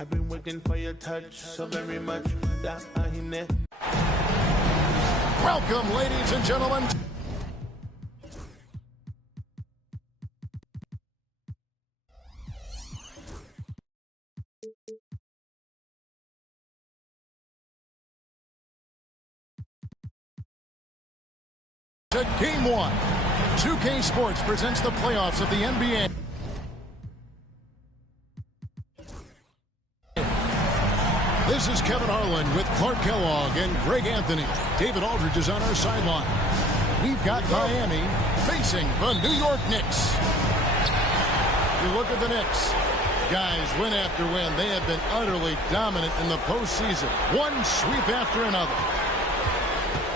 I've been waiting for your touch so very much that I need. Welcome, ladies and gentlemen. To Game 1. 2K Sports presents the playoffs of the NBA. This is Kevin Harlan with Clark Kellogg and Greg Anthony. David Aldridge is on our sideline. We've got Miami facing the New York Knicks. You look at the Knicks. Guys, win after win, they have been utterly dominant in the postseason. One sweep after another.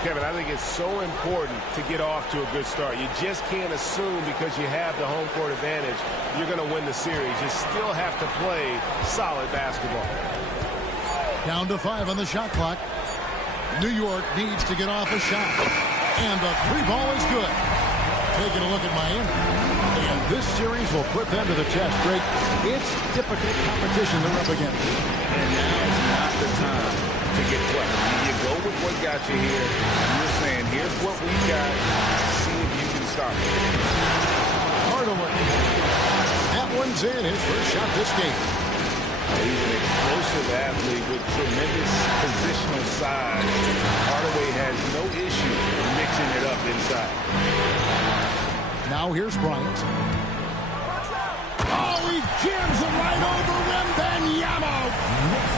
Kevin, I think it's so important to get off to a good start. You just can't assume because you have the home court advantage you're going to win the series. You still have to play solid basketball. Down to 5 on the shot clock. New York needs to get off a shot. And the three ball is good. Taking a look at Miami. And this series will put them to the test, Drake. It's difficult competition they're up against. And now's not the time to get clever. You go with what got you here. You're saying, here's what we got. See if you can stop it. Hardaway. That one's in. His first shot this game. He's an explosive athlete with tremendous positional size. Hardaway has no issue mixing it up inside. Now here's Bryant. Oh, he jams him right over Wembanyama.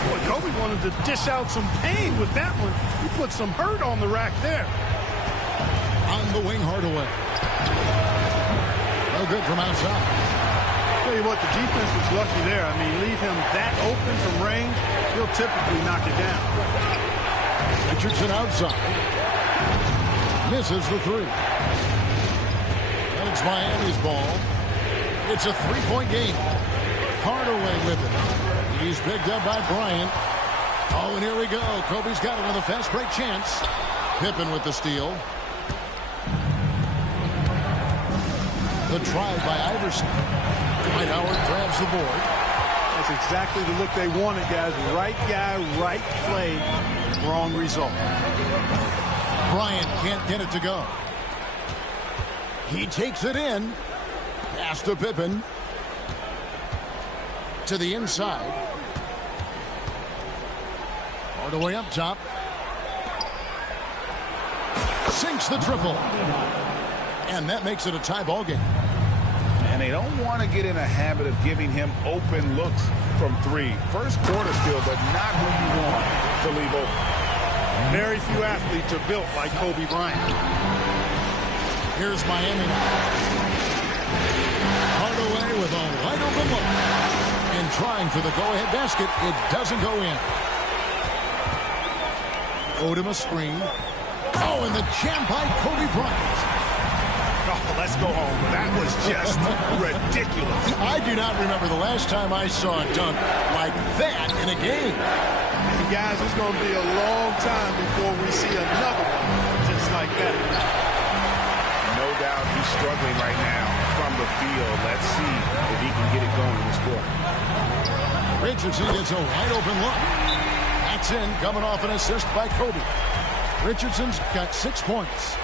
Boy, Kobe wanted to dish out some pain with that one. He put some hurt on the rack there. On the wing, Hardaway. No good from outside. Tell you what, the defense was lucky there. I mean, leave him that open from range, he'll typically knock it down. Richardson outside. Misses the three. And it's Miami's ball. It's a three-point game. Hardaway with it. He's picked up by Bryant. Oh, and here we go. Kobe's got it with a fast break chance. Pippen with the steal. The drive by Iverson. Dwight Howard grabs the board. That's exactly the look they wanted, guys. Right guy, right play, wrong result. Bryant can't get it to go. He takes it in. Pass to Pippen. To the inside. Hardaway up top. Sinks the triple. And that makes it a tie ball game. And they don't want to get in a habit of giving him open looks from three. First quarter still, but not who you want to leave open. Very few athletes are built like Kobe Bryant. Here's Miami. Hardaway with a wide open look. And trying for the go-ahead basket. It doesn't go in. Odom a screen. Oh, and the jam by Kobe Bryant. Oh, let's go home. That was just ridiculous. I do not remember the last time I saw a dunk like that in a game. And guys, it's going to be a long time before we see another one just like that. No doubt he's struggling right now from the field. Let's see if he can get it going in this quarter. Richardson gets a wide open look. That's in, coming off an assist by Kobe. Richardson's got 6 points.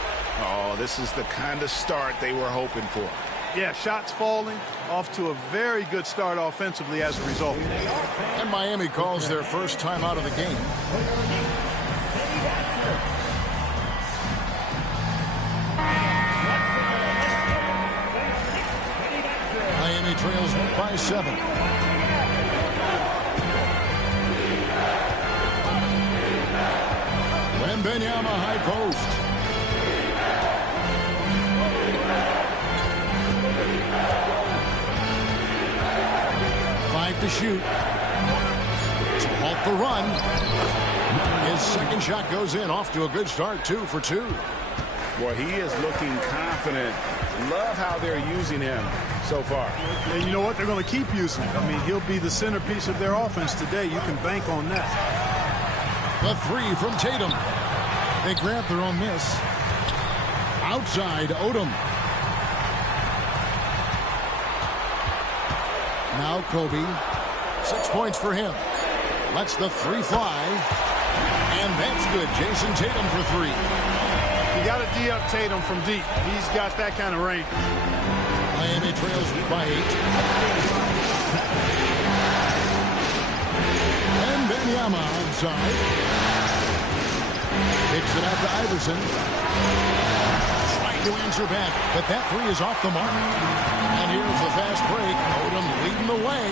Oh, this is the kind of start they were hoping for. Yeah, shots falling, off to a very good start offensively as a result. And Miami calls their first time out of the game. Miami trails by 7. Wembanyama high post. To shoot. To halt the run. His second shot goes in. Off to a good start. 2 for 2. Boy, he is looking confident. Love how they're using him so far. And you know what? They're going to keep using him. I mean, he'll be the centerpiece of their offense today. You can bank on that. The three from Tatum. They grab their own miss. Outside, Odom. Now Kobe. 6 points for him. Lets the three fly. And that's good. Jason Tatum for three. You got to D-up Tatum from deep. He's got that kind of range. Miami trails by 8. And Wembanyama outside. Kicks it out to Iverson. Trying to answer back, but that three is off the mark. And here's the fast break. Odom leading the way.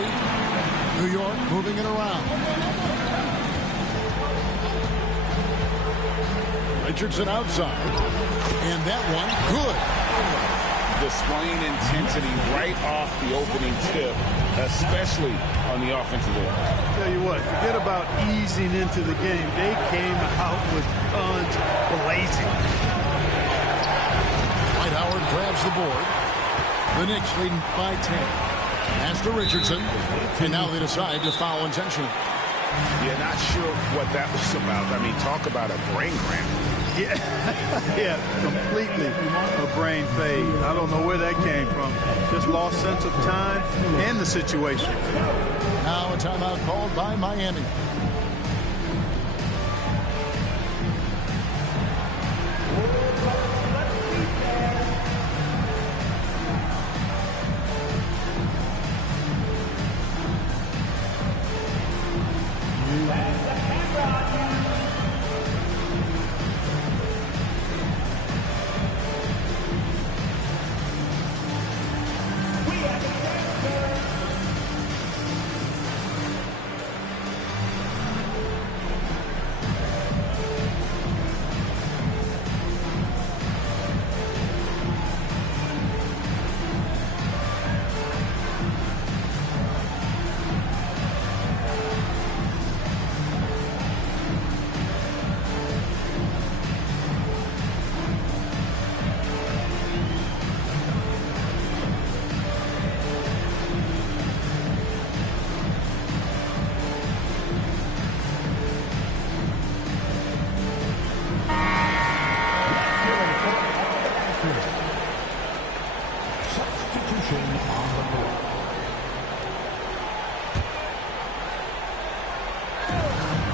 New York moving it around. Richardson outside. And that one, good. Displaying intensity right off the opening tip, especially on the offensive end. Tell you what, forget about easing into the game. They came out with guns blazing. Dwight Howard grabs the board. The Knicks leading by 10. Pass to Richardson. And now they decide to foul intentionally. Yeah, not sure what that was about. I mean, talk about a brain cramp. Yeah, yeah, completely a brain fade. I don't know where that came from. Just lost sense of time and the situation. Now a timeout called by Miami.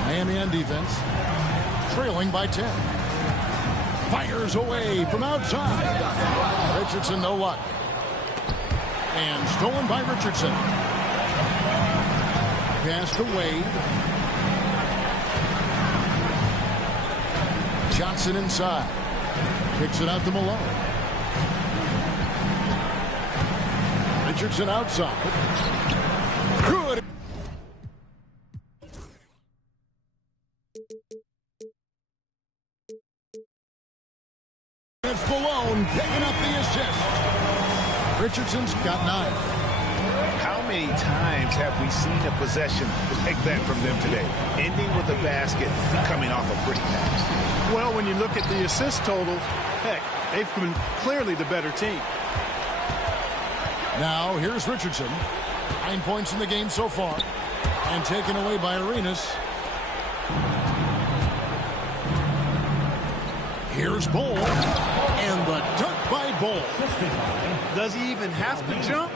Miami on defense, trailing by 10. Fires away from outside. Richardson, no luck. And stolen by Richardson. Pass to Wade. Johnson inside. Kicks it out to Malone. Richardson outside. Good. It's Malone picking up the assist. Richardson's got 9. How many times have we seen a possession like that from them today? Ending with a basket, coming off a pretty pass. Well, when you look at the assist totals, heck, they've been clearly the better team. Now, here's Richardson. 9 points in the game so far. And taken away by Arenas. Here's Bol. And the dunk by Bol. Does he even have to jump?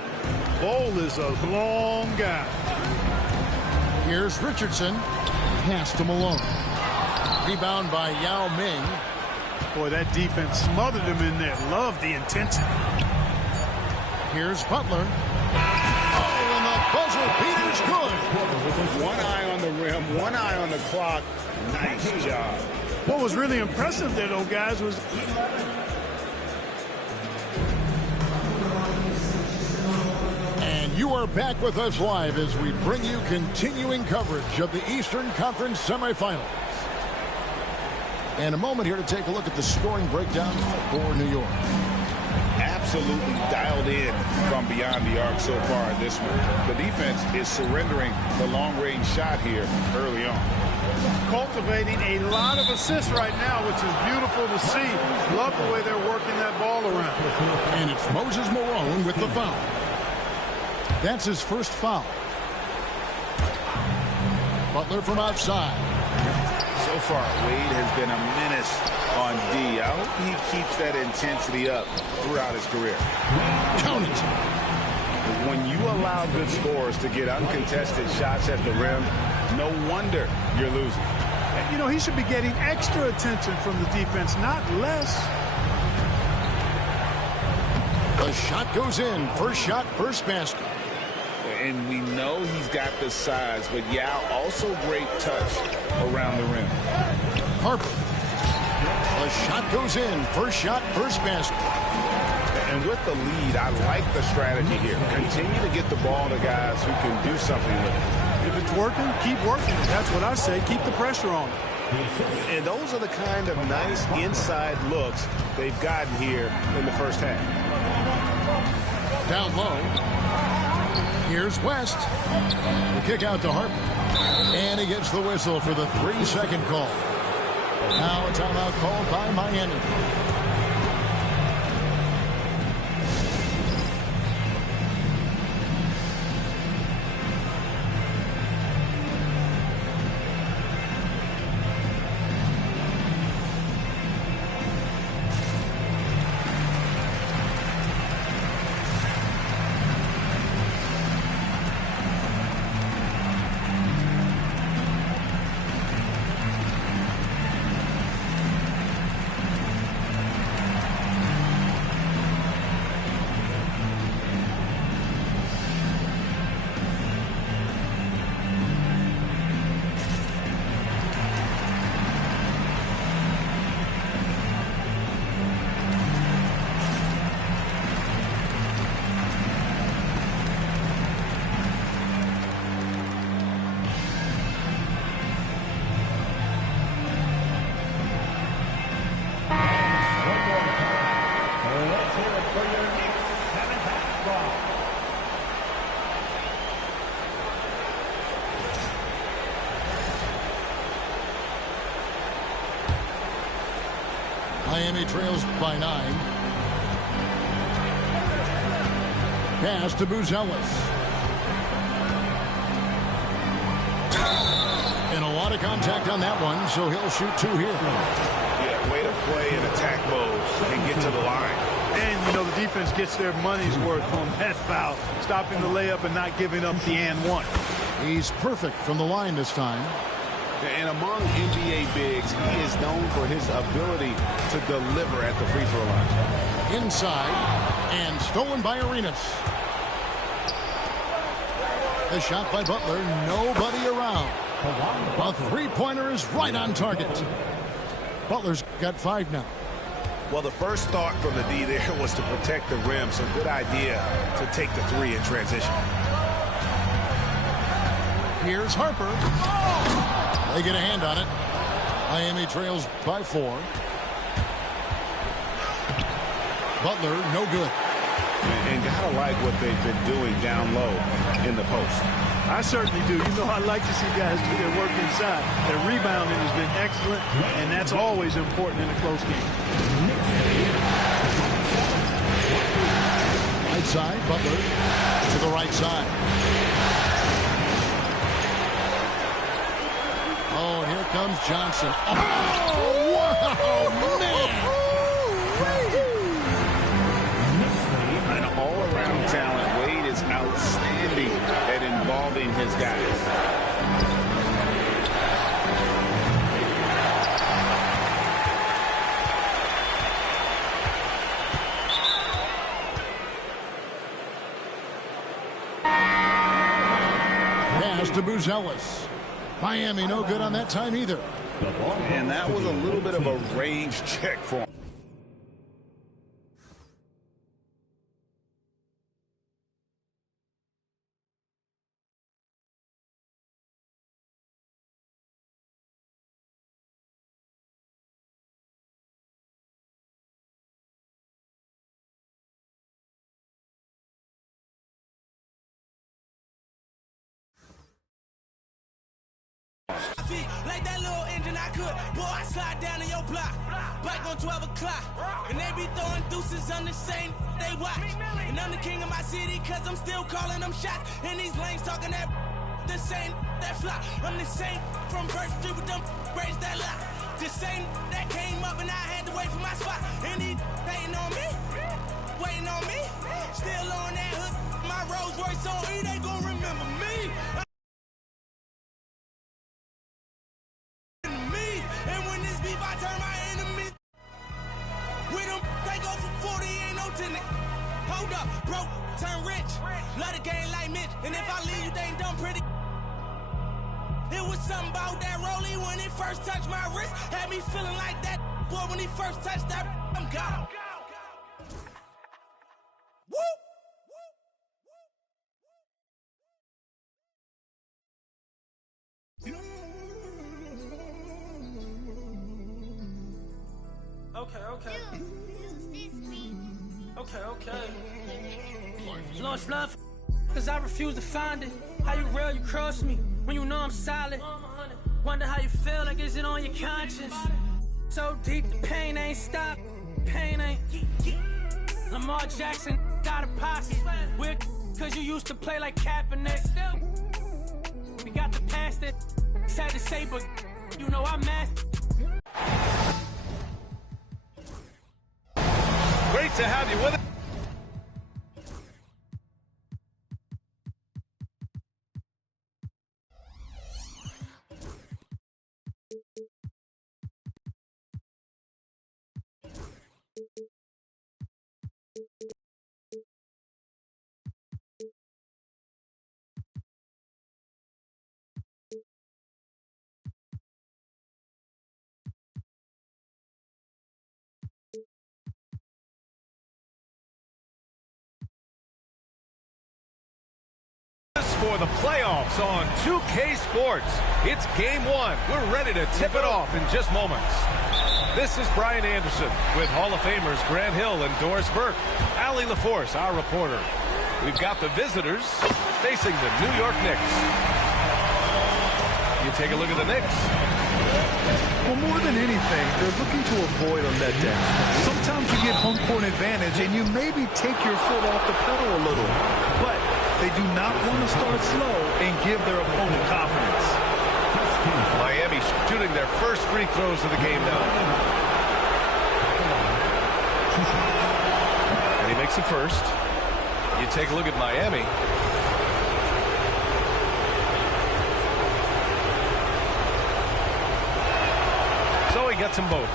Bol is a long guy. Here's Richardson. Pass to Malone. Rebound by Yao Ming. Boy, that defense smothered him in there. Love the intensity. Here's Butler. Oh, and the buzzer beater's good. One eye on the rim, one eye on the clock. Nice job. What was really impressive there, though, guys, was And you are back with us live as we bring you continuing coverage of the Eastern Conference semifinals. And a moment here to take a look at the scoring breakdown for New York. Absolutely dialed in from beyond the arc so far in this one. The defense is surrendering the long-range shot here early on. cultivating a lot of assists right now, which is beautiful to see. Love the way they're working that ball around. And it's Moses Malone with the foul. That's his first foul. Butler from outside. So far, Wade has been a menace on D. I hope he keeps that intensity up throughout his career. Count it. When you allow good scorers to get uncontested shots at the rim, no wonder you're losing. You know, he should be getting extra attention from the defense, not less. The shot goes in. First shot, first basket. And we know he's got the size, but Yao also great touch around the rim. Harper. The shot goes in. First shot, first basket. And with the lead, I like the strategy here. Continue to get the ball to guys who can do something with it. If it's working, keep working it. That's what I say. Keep the pressure on. And those are the kind of nice inside looks they've gotten here in the first half. Down low. Here's West. The kick out to Harper. And he gets the whistle for the 3-second call. Now a timeout called by Miami. Miami trails by 9. Pass to Buzelis. And a lot of contact on that one, so he'll shoot 2 here. Yeah, way to play in attack mode and get to the line. And, you know, the defense gets their money's worth on that foul, stopping the layup and not giving up the and one. He's perfect from the line this time. And among NBA bigs, he is known for his ability to deliver at the free throw line. Inside, and stolen by Arenas. The shot by Butler, nobody around. A three-pointer is right on target. Butler's got 5 now. Well, the first thought from the D there was to protect the rim, so good idea to take the 3 in transition. Here's Harper. They get a hand on it. Miami trails by 4. Butler, no good. And gotta like what they've been doing down low in the post. I certainly do. You know, I like to see guys do their work inside. Their rebounding has been excellent, and that's always important in a close game. Right side, Butler to the right side. Oh, and here comes Johnson. Oh, wow, man. An all-around talent. Wade is outstanding at involving his guys. Pass to Buzelis. Miami no good on that time either. And that was a little bit of a range check for him. Like that little engine I could. Boy, I slide down in your block. Back on 12 o'clock. And they be throwing deuces on the same they watch. And I'm the king of my city cause I'm still calling them shots. And these lanes talking that the same that flop. I'm the same from birth through with them braids that lock. The same that came up and I had to wait for my spot. And he hating on me. waiting on me. Still on that hood, my Rolls Royce on E, they gon' remember me. And when this beef, I turn my enemies. With them, they go for 40, ain't no tenant. Hold up, broke, turn rich. Love the game like Mitch. And if I leave you, they ain't done pretty. It was something about that rollie when it first touched my wrist. Had me feeling like that boy when he first touched that. I'm gone. Woo! Okay. Lost love, cause I refuse to find it. How you real, you cross me, when you know I'm solid. Wonder how you feel, like is it on your conscience? So deep, the pain ain't stopped, pain ain't. Lamar Jackson got a pocket. We're cause you used to play like Kaepernick. We got the past it, sad to say, but you know I'm master. Great to have you with us. For the playoffs on 2K Sports. It's game one. We're ready to tip it off in just moments. This is Brian Anderson with Hall of Famers Grant Hill and Doris Burke. Allie LaForce, our reporter. We've got the visitors facing the New York Knicks. You take a look at the Knicks. Well, more than anything, they're looking to avoid a letdown. Sometimes you get home court advantage and you maybe take your foot off the pedal a little. But they do not want to start slow and give their opponent confidence. Miami shooting their first free throws of the game now. And he makes the first. You take a look at Miami. So he gets them both.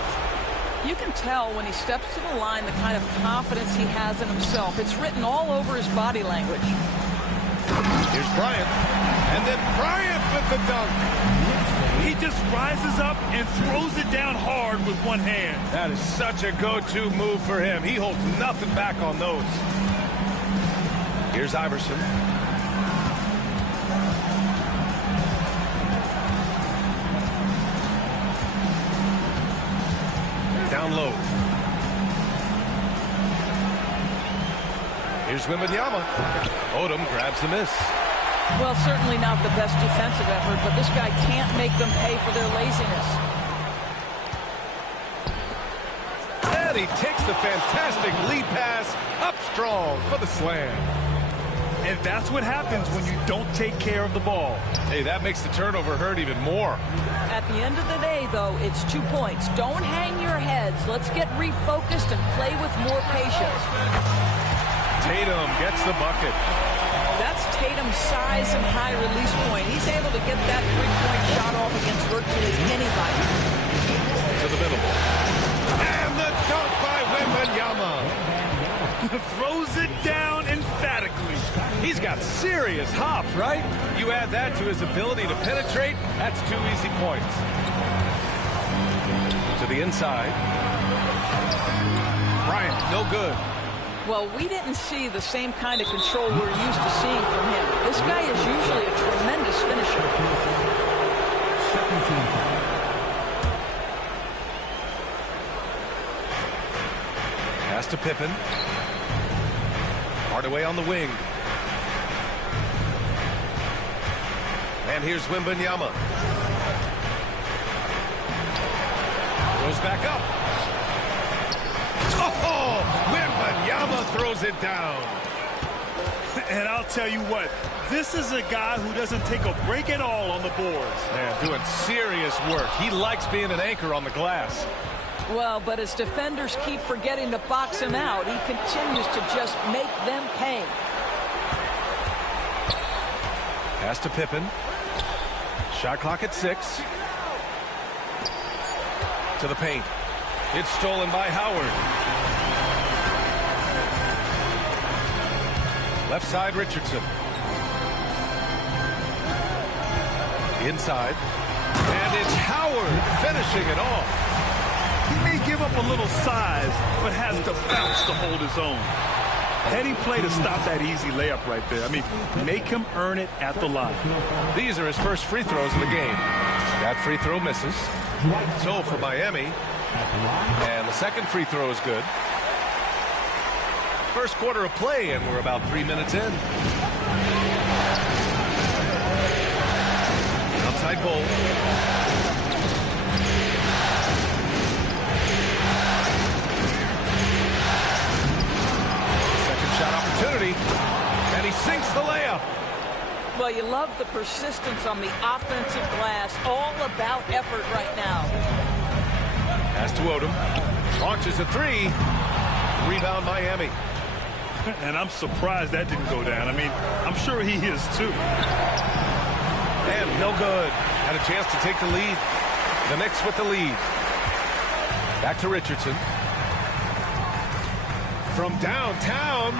You can tell when he steps to the line the kind of confidence he has in himself. It's written all over his body language. Here's Bryant. And then Bryant with the dunk. He just rises up and throws it down hard with one hand. That is such a go-to move for him. He holds nothing back on those. Here's Iverson. Down low. Here's Wembanyama. Odom grabs the miss. Well, certainly not the best defensive effort, but this guy can't make them pay for their laziness. And he takes the fantastic lead pass up strong for the slam. And that's what happens when you don't take care of the ball. Hey, that makes the turnover hurt even more. At the end of the day, though, it's 2 points. Don't hang your heads. Let's get refocused and play with more patience. Tatum gets the bucket. That's Tatum's size and high release point. He's able to get that three-point shot off against virtually anybody. To the middle. And the dunk by Wembanyama. Throws it down emphatically. He's got serious hops, right? You add that to his ability to penetrate, that's 2 easy points. To the inside. Bryant, no good. Well, we didn't see the same kind of control we're used to seeing from him. This guy is usually a tremendous finisher. Pass to Pippen. Hardaway on the wing. And here's Wembanyama. Goes back up. Oh, Wembanyama throws it down. And I'll tell you what, this is a guy who doesn't take a break at all on the boards. Man, doing serious work. He likes being an anchor on the glass. Well, but as defenders keep forgetting to box him out, he continues to just make them pay. Pass to Pippen. Shot clock at 6. To the paint. It's stolen by Howard. Left side, Richardson. Inside. And it's Howard finishing it off. He may give up a little size, but has the bounce to hold his own. Heady play to stop that easy layup right there. I mean, make him earn it at the line. These are his first free throws of the game. That free throw misses. So for Miami. And the second free throw is good. First quarter of play, and we're about 3 minutes in. Outside Bol. Second shot opportunity, and he sinks the layup. Well, you love the persistence on the offensive glass. All about effort right now. Pass to Odom. Launches a 3. Rebound Miami. And I'm surprised that didn't go down. I mean, I'm sure he is too. And no good. Had a chance to take the lead. The Knicks with the lead. Back to Richardson. From downtown.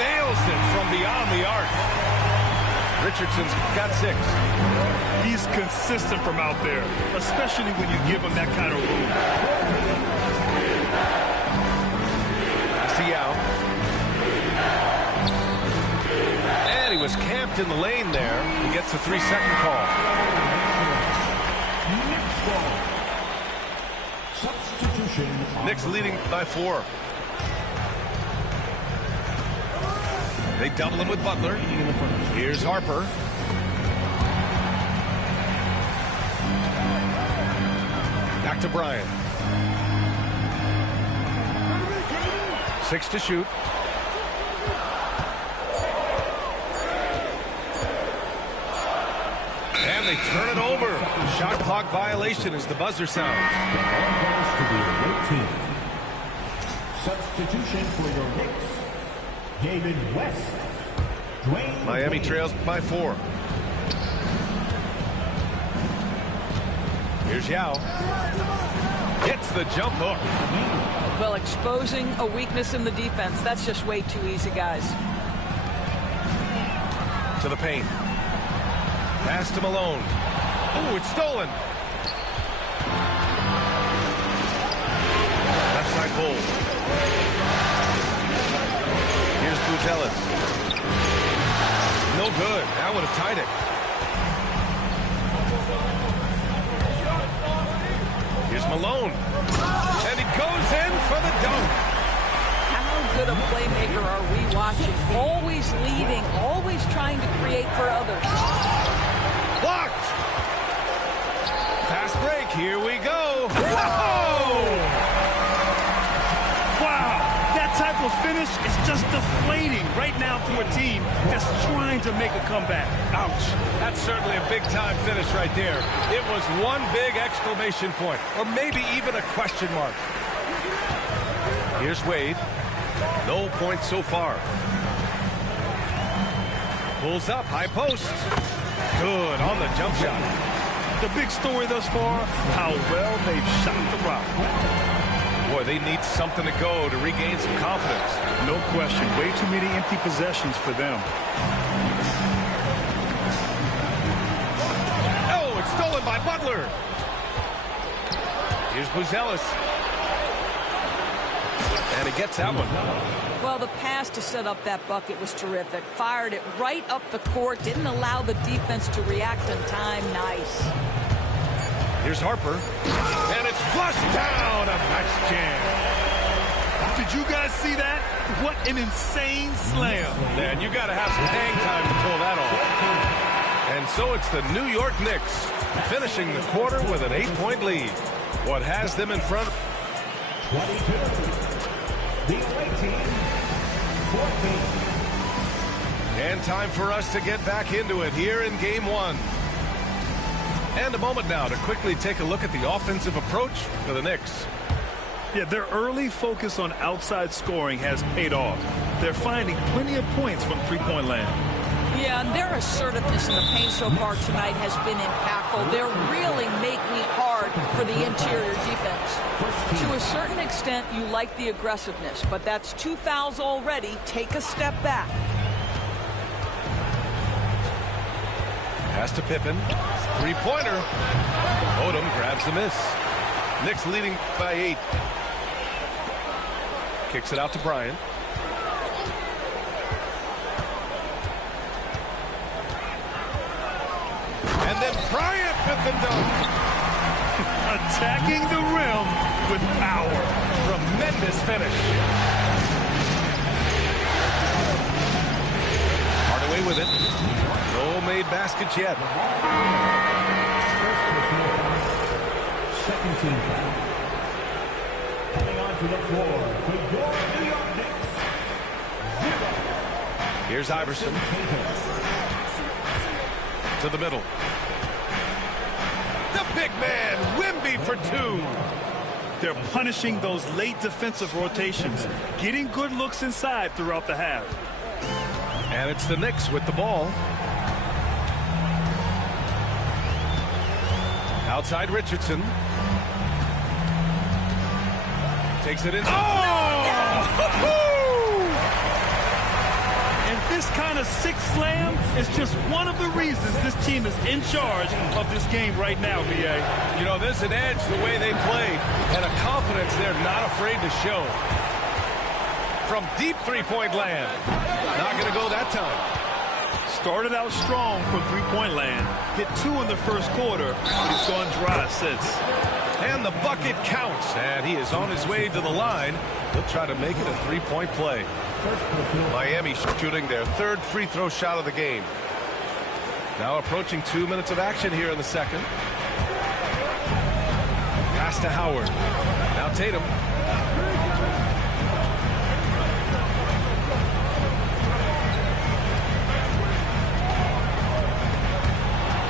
Nails it from beyond the arc. Richardson's got 6. He's consistent from out there, especially when you give him that kind of room. Pass to Yao. And he was camped in the lane there. He gets a 3-second call. Knicks leading by 4. They double him with Butler. Here's Harper. Back to Bryant. 6 to shoot. And they turn it over. Shot clock violation as the buzzer sounds. Substitution for your Knicks. David West. Miami trails by 4. Here's Yao. Hits the jump hook. Well, exposing a weakness in the defense, that's just way too easy, guys. To the paint. Pass to Malone. Ooh, it's stolen. Left side Bol. Here's Buzelis. No good. That would have tied it. Here's Malone. And he goes in for the dunk. How good a playmaker are we watching? Always leading, always trying to create for others. Blocked. Fast break. Here we go. Whoa! Wow, that type of finish is just deflating right now for a team that's trying to make a comeback. Ouch. That's certainly a big-time finish right there. It was one big exclamation point, or maybe even a question mark. Here's Wade. No points so far. Pulls up, high post. Good on the jump shot. The big story thus far, how well they've shot the rock. Boy, they need something to go to regain some confidence. No question. Way too many empty possessions for them. Oh, it's stolen by Butler. Here's Buzelis. And he gets that one. Well, the pass to set up that bucket was terrific. Fired it right up the court. Didn't allow the defense to react in time. Nice. Here's Harper. And it's flushed down. A nice jam. Did you guys see that? What an insane slam. Man, you got to have some hang time to pull that off. And so it's the New York Knicks finishing the quarter with an 8-point lead. What has them in front? 22. The away team, 14. And time for us to get back into it here in Game 1. And a moment now to quickly take a look at the offensive approach for the Knicks. Yeah, their early focus on outside scoring has paid off. They're finding plenty of points from three-point land. Yeah, and their assertiveness in the paint so far tonight has been impactful. They're really making it hard for the interior defense. To a certain extent, you like the aggressiveness, but that's 2 fouls already. Take a step back. Pass to Pippen. Three-pointer. Odom grabs the miss. Knicks leading by 8. Kicks it out to Bryant. And then Bryant with the dunk. Attacking the rim with power. Tremendous finish. Hardaway with it. No made baskets yet. Second team foul. Coming onto the floor for your New York Knicks. 0. Here's Iverson. To the middle. The big man, Wemby for 2. They're punishing those late defensive rotations, getting good looks inside throughout the half. And it's the Knicks with the ball. Outside Richardson. Takes it in. Oh! And this kind of sixth slam is just one of the reasons this team is in charge of this game right now, B.A. You know, there's an edge the way they play and a confidence they're not afraid to show. From deep three-point land. Not going to go that time. Started out strong from three-point land. Hit 2 in the first quarter. He's gone dry since. And the bucket counts. And he is on his way to the line. He'll try to make it a three-point play. Miami shooting their 3rd free throw shot of the game. Now approaching 2 minutes of action here in the second. Pass to Howard. Now Tatum.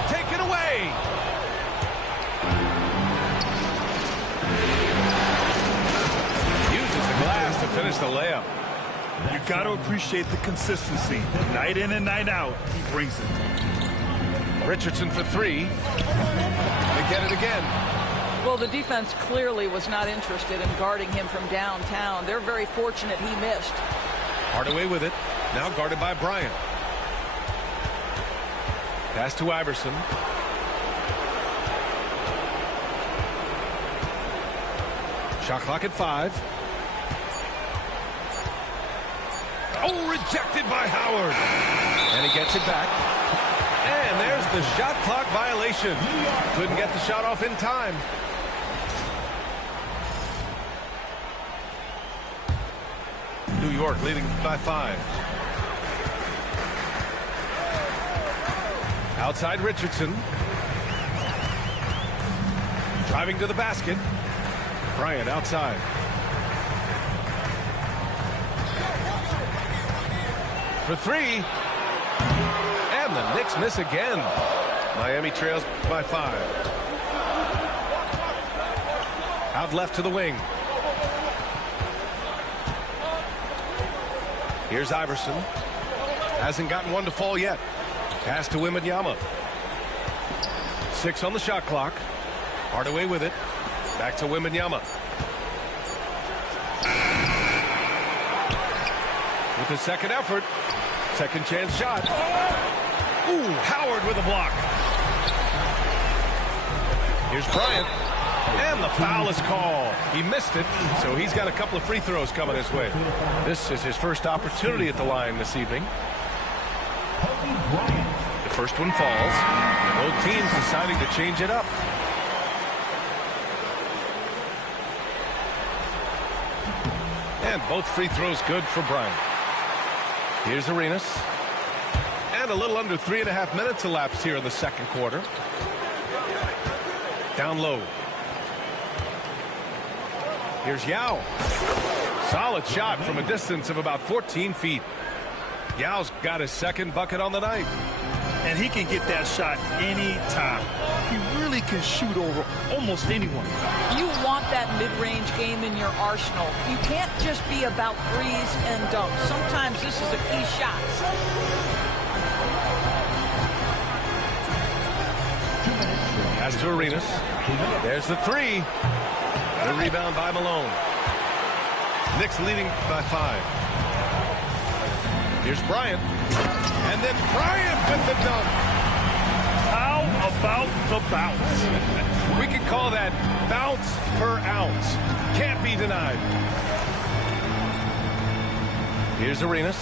Taken away. Uses the glass to finish the layup. You got to appreciate the consistency. Night in and night out, he brings it. Richardson for 3. They get it again. Well, the defense clearly was not interested in guarding him from downtown. They're very fortunate he missed. Hardaway with it. Now guarded by Bryant. Pass to Iverson. Shot clock at 5. Oh, rejected by Howard. And he gets it back. And there's the shot clock violation. Couldn't get the shot off in time. New York leading by 5. Outside Richardson. Driving to the basket. Bryant outside. For 3. And the Knicks miss again. Miami trails by 5. Out left to the wing. Here's Iverson. Hasn't gotten one to fall yet. Pass to Wembanyama. 6 on the shot clock. Hardaway with it. Back to Wembanyama. With the second effort. Second chance shot. Ooh, Howard with a block. Here's Bryant. And the foul is called. He missed it, so he's got a couple of free throws coming his way. This is his first opportunity at the line this evening. The first one falls. Both teams deciding to change it up. And both free throws good for Bryant. Here's Arenas. And a little under 3.5 minutes elapsed here in the second quarter. Down low. Here's Yao. Solid shot from a distance of about 14 feet. Yao's got his second bucket on the night. and he can get that shot anytime. He really can shoot over almost anyone. You want that mid-range game in your arsenal. You can't just be about threes and dunks. Sometimes this is a key shot. Pass to Arenas. There's the three. The rebound by Malone. Knicks leading by 5. Here's Bryant. And then Bryant with the dunk. How about the bounce? We could call that bounce per ounce. Can't be denied. Here's Arenas.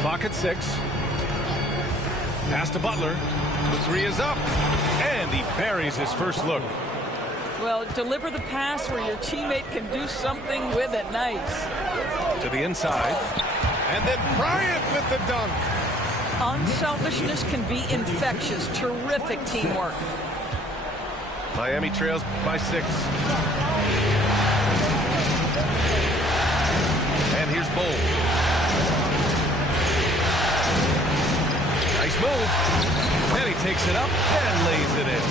Clock at 6. Pass to Butler. The three is up. And he buries his first look. Well, deliver the pass where your teammate can do something with it. Nice. To the inside. And then Bryant with the dunk. Unselfishness can be infectious. Terrific teamwork. Miami trails by 6. And here's Bull. Nice move. And he takes it up and lays it in.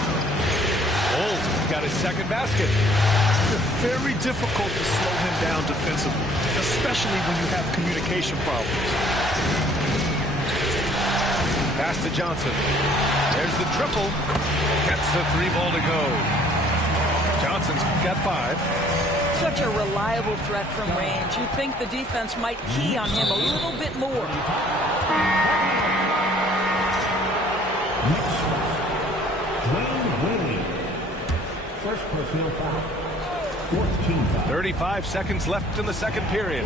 Bull's got his second basket. It's very difficult to slow him down defensively, especially when you have communication problems. Pass to Johnson. There's the triple. Gets the 3-ball to go. Johnson's got 5. Such a reliable threat from range. You'd think the defense might key on him a little bit more. 35 seconds left in the second period.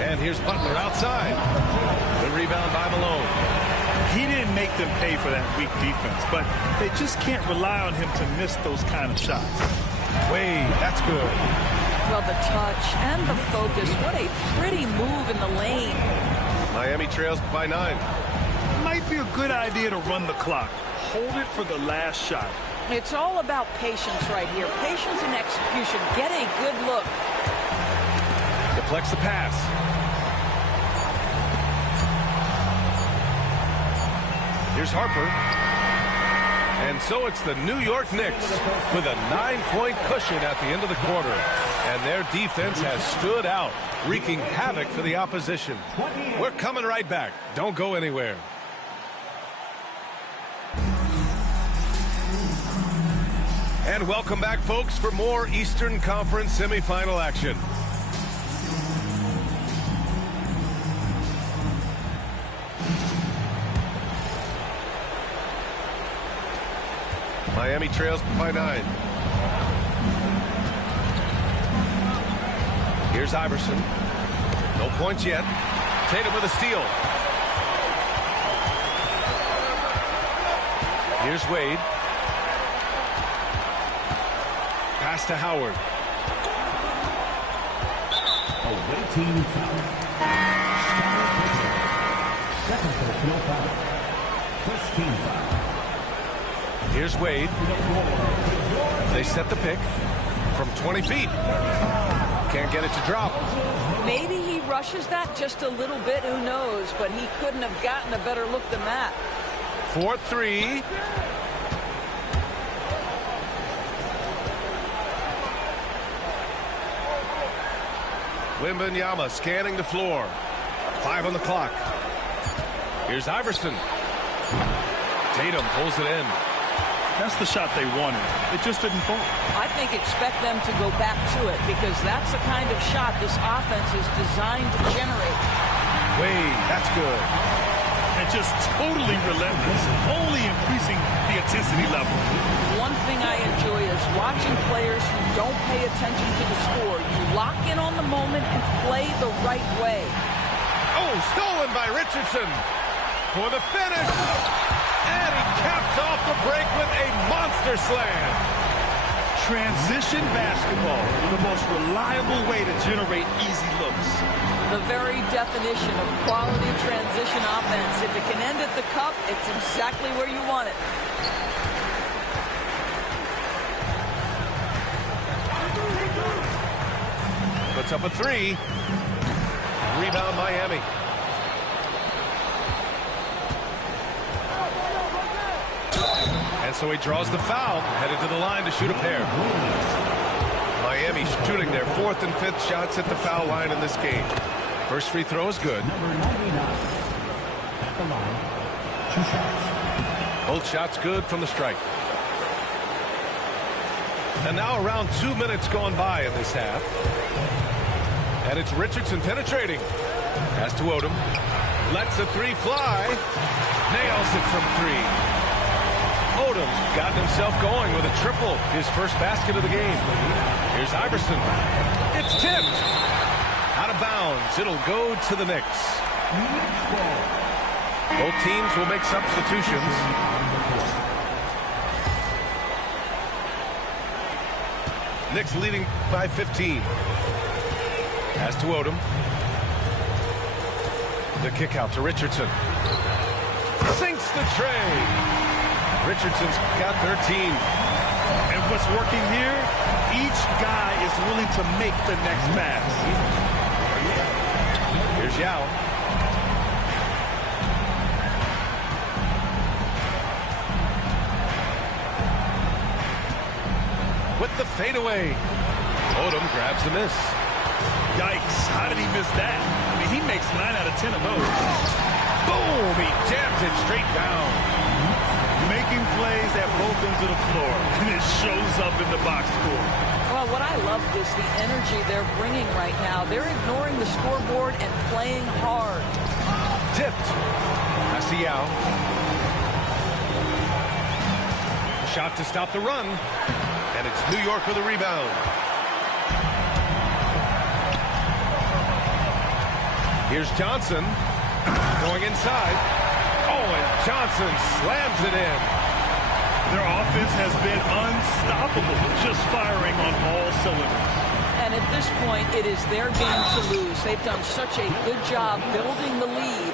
And here's Butler outside. The rebound by Malone. He didn't make them pay for that weak defense, but they just can't rely on him to miss those kind of shots. Wade, that's good. Well, the touch and the focus. What a pretty move in the lane. Miami trails by 9. Might be a good idea to run the clock. Hold it for the last shot. It's all about patience right here. Patience and execution. Get a good look. Deflects the pass. Here's Harper. And so it's the New York Knicks with a 9-point cushion at the end of the quarter. And their defense has stood out, wreaking havoc for the opposition. We're coming right back. Don't go anywhere. And welcome back, folks, for more Eastern Conference semifinal action. Miami trails by 9. Here's Iverson. No points yet. Tatum with a steal. Here's Wade. Pass to Howard. Away team foul. Second personal foul. First team foul. Here's Wade. They set the pick from 20 feet. Can't get it to drop. Maybe he rushes that just a little bit. Who knows? But he couldn't have gotten a better look than that. 4-3. Wembanyama scanning the floor. 5 on the clock. Here's Iverson. Tatum pulls it in. That's the shot they wanted. It just didn't fall. I think expect them to go back to it because that's the kind of shot this offense is designed to generate. Wade, that's good. And just totally relentless, only increasing the intensity level. One thing I enjoy is watching players who don't pay attention to the score. You lock in on the moment and play the right way. Oh, stolen by Richardson for the finish. And he caps off the break with a monster slam. Transition basketball, the most reliable way to generate easy looks. The very definition of quality transition offense. If it can end at the cup, it's exactly where you want it. Puts up a three. Rebound Miami. And so he draws the foul, headed to the line to shoot a pair. Miami shooting their 4th and 5th shots at the foul line in this game. First free throw is good. Number 99 at the line. 2 shots. Both shots good from the stripe. And now around 2 minutes gone by in this half. And it's Richardson penetrating. Pass to Odom. Lets the three fly. Nails it from 3. Odom's gotten himself going with a triple. His first basket of the game. Here's Iverson. It's tipped. Out of bounds. It'll go to the Knicks. Both teams will make substitutions. Knicks leading by 15. Pass to Odom. The kick out to Richardson. Sinks the tray. Richardson's got 13. And what's working here, each guy is willing to make the next pass. Here's Yao. With the fadeaway. Odom grabs the miss. Yikes, how did he miss that? I mean, he makes 9 out of 10 of those. Boom, he jams it straight down. Making plays at both ends of the floor, and it shows up in the box score. Well, what I love is the energy they're bringing right now. They're ignoring the scoreboard and playing hard. Tipped. Pass to Yao. A shot to stop the run. And it's New York with a rebound. Here's Johnson. Going inside. Oh, and Johnson slams it in. Their offense has been unstoppable, just firing on all cylinders. And at this point, it is their game to lose. They've done such a good job building the lead.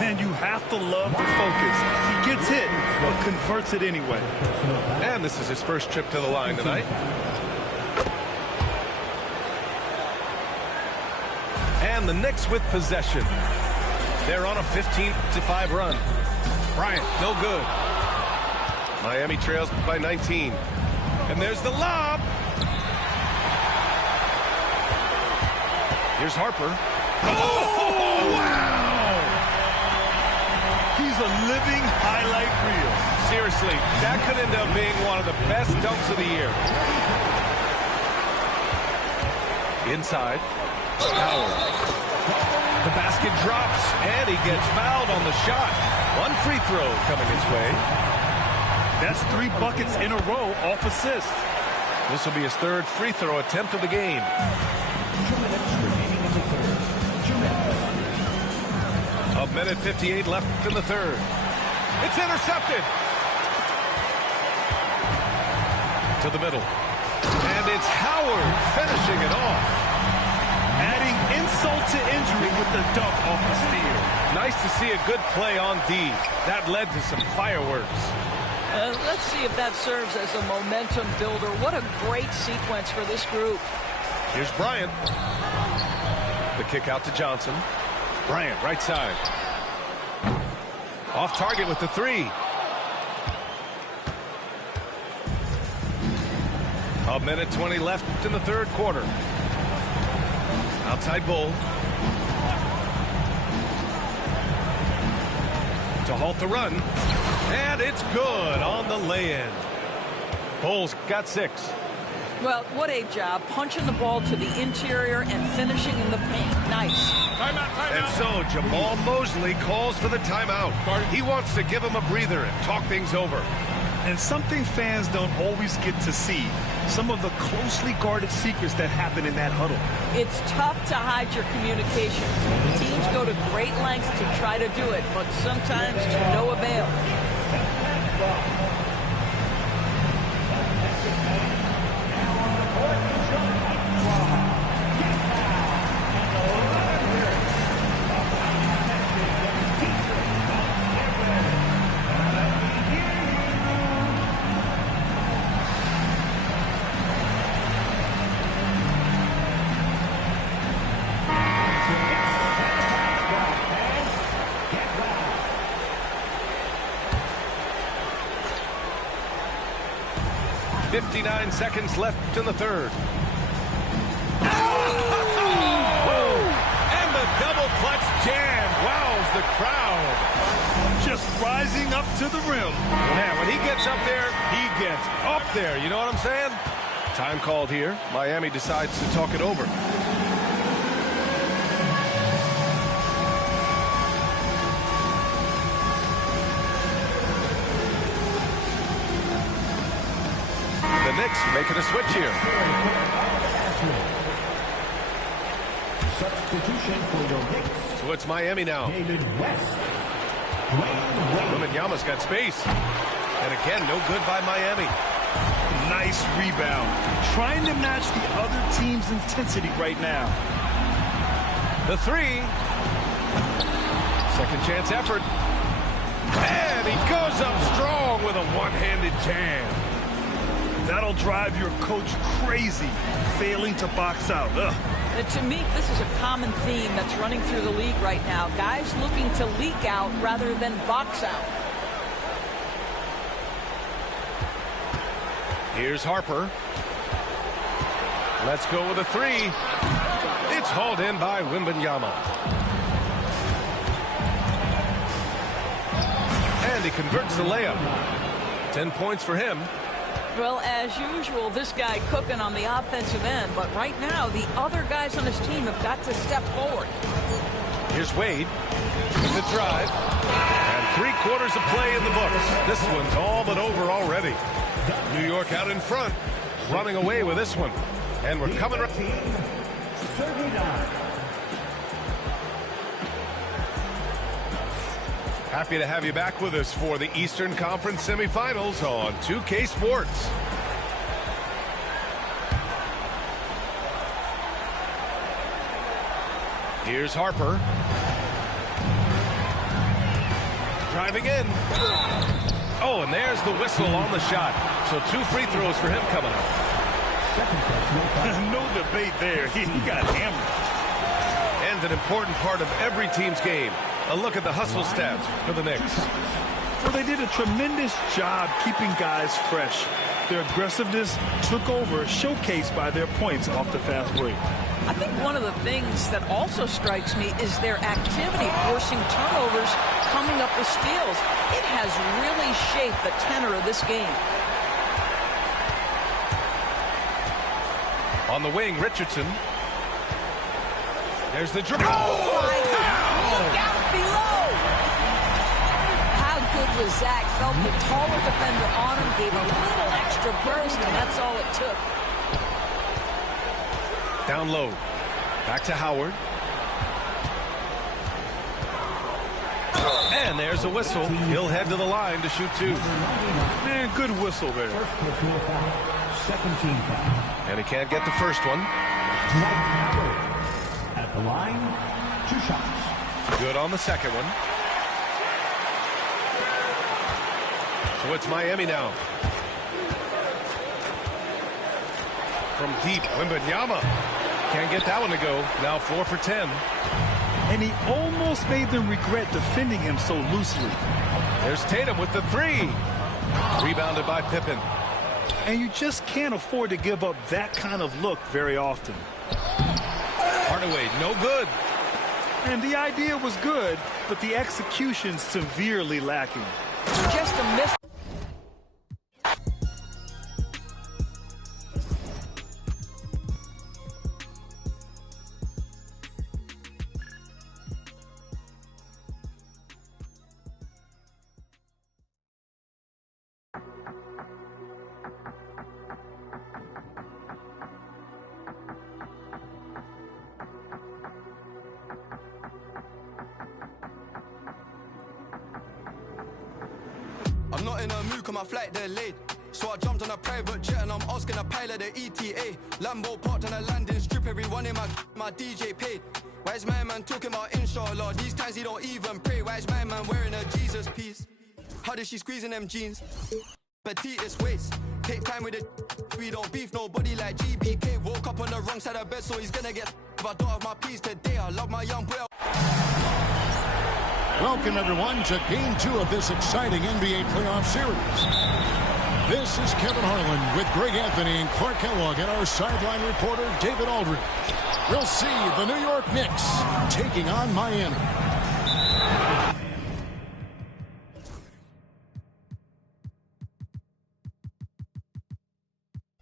And you have to love the focus. He gets hit, but converts it anyway. And this is his first trip to the line tonight. And the Knicks with possession. They're on a 15-5 run. Bryant, no good. Miami trails by 19. And there's the lob. Here's Harper. Oh, wow! He's a living highlight reel. Seriously, that could end up being one of the best dunks of the year. Inside. Howard. The basket drops, and he gets fouled on the shot. One free throw coming his way. That's 3 buckets in a row off assist. This will be his 3rd free throw attempt of the game. 2 minutes remaining in the 3rd. 2 minutes. A minute 58 left in the 3rd. It's intercepted. To the middle. And it's Howard finishing it off. Adding insult to injury with the dunk off the steal. Nice to see a good play on D. That led to some fireworks. Let's see if that serves as a momentum builder. What a great sequence for this group. Here's Bryant. The kick out to Johnson. Bryant, right side. Off target with the 3. A minute 20 left in the 3rd quarter. Outside Bull. To halt the run. And it's good on the lay-in. Bull's got 6. Well, what a job. Punching the ball to the interior and finishing in the paint. Nice. And so Jamal Mosley calls for the timeout. He wants to give him a breather and talk things over. And something fans don't always get to see. Some of the closely guarded secrets that happen in that huddle. It's tough to hide your communications. Teams go to great lengths to try to do it, but sometimes to no avail. 59 seconds left in the third. And the double clutch jam wows the crowd. Just rising up to the rim. Man, when he gets up there, he gets up there. You know what I'm saying? Time called here. Miami decides to talk it over. The Knicks making a switch here. Substitution for your Knicks. So it's Miami now. David West. Wembanyama's got space. And again, no good by Miami. Nice rebound. Trying to match the other team's intensity right now. The three. Second chance effort. And he goes up strong with a one-handed jam. That'll drive your coach crazy, failing to box out. Ugh. To me, this is a common theme that's running through the league right now. Guys looking to leak out rather than box out. Here's Harper. Let's go with a three. It's hauled in by Wembanyama. And he converts the layup. 10 points for him. Well, as usual, this guy cooking on the offensive end. But right now, the other guys on his team have got to step forward. Here's Wade with the drive. And 3/4 of play in the books. This one's all but over already. New York out in front, running away with this one. And we're coming. 39. Happy to have you back with us for the Eastern Conference semifinals on 2K Sports. Here's Harper. Driving in. Oh, and there's the whistle on the shot. So 2 free throws for him coming up. No debate there. He got hammered. And an important part of every team's game. A look at the hustle stats for the Knicks. Well, they did a tremendous job keeping guys fresh. Their aggressiveness took over, showcased by their points off the fast break. I think one of the things that also strikes me is their activity, forcing turnovers, coming up with steals. It has really shaped the tenor of this game. On the wing, Richardson. There's the dribble. Oh, my God. Look out below. How good was Zach? Felt the taller defender on him, gave a little extra burst, and that's all it took. Down low. Back to Howard. And there's a whistle. He'll head to the line to shoot 2. Man, good whistle there. Second team foul. And he can't get the first one. At the line, 2 shots. Good on the second one. So it's Miami now. From deep, Wembanyama. Can't get that one to go. Now 4 for 10. And he almost made them regret defending him so loosely. There's Tatum with the 3. Rebounded by Pippen. And you just can't afford to give up that kind of look very often. Hardaway, no good. And the idea was good, but the execution severely lacking. Just a miss. I'm not in a mood, cause my flight delayed. So I jumped on a private jet and I'm asking a pilot the ETA. Lambo parked on a landing strip, everyone in my DJ paid. Why is my man talking about inshallah? These times he don't even pray. Why is my man wearing a Jesus piece? How did she squeeze in them jeans? Petite's waist. Take time with it. We don't beef nobody like GBK. Woke up on the wrong side of bed, so he's gonna get. If I don't have my piece today, I love my young boy. Welcome, everyone, to Game 2 of this exciting NBA playoff series. This is Kevin Harlan with Greg Anthony and Clark Kellogg and our sideline reporter, David Aldridge. We'll see the New York Knicks taking on Miami.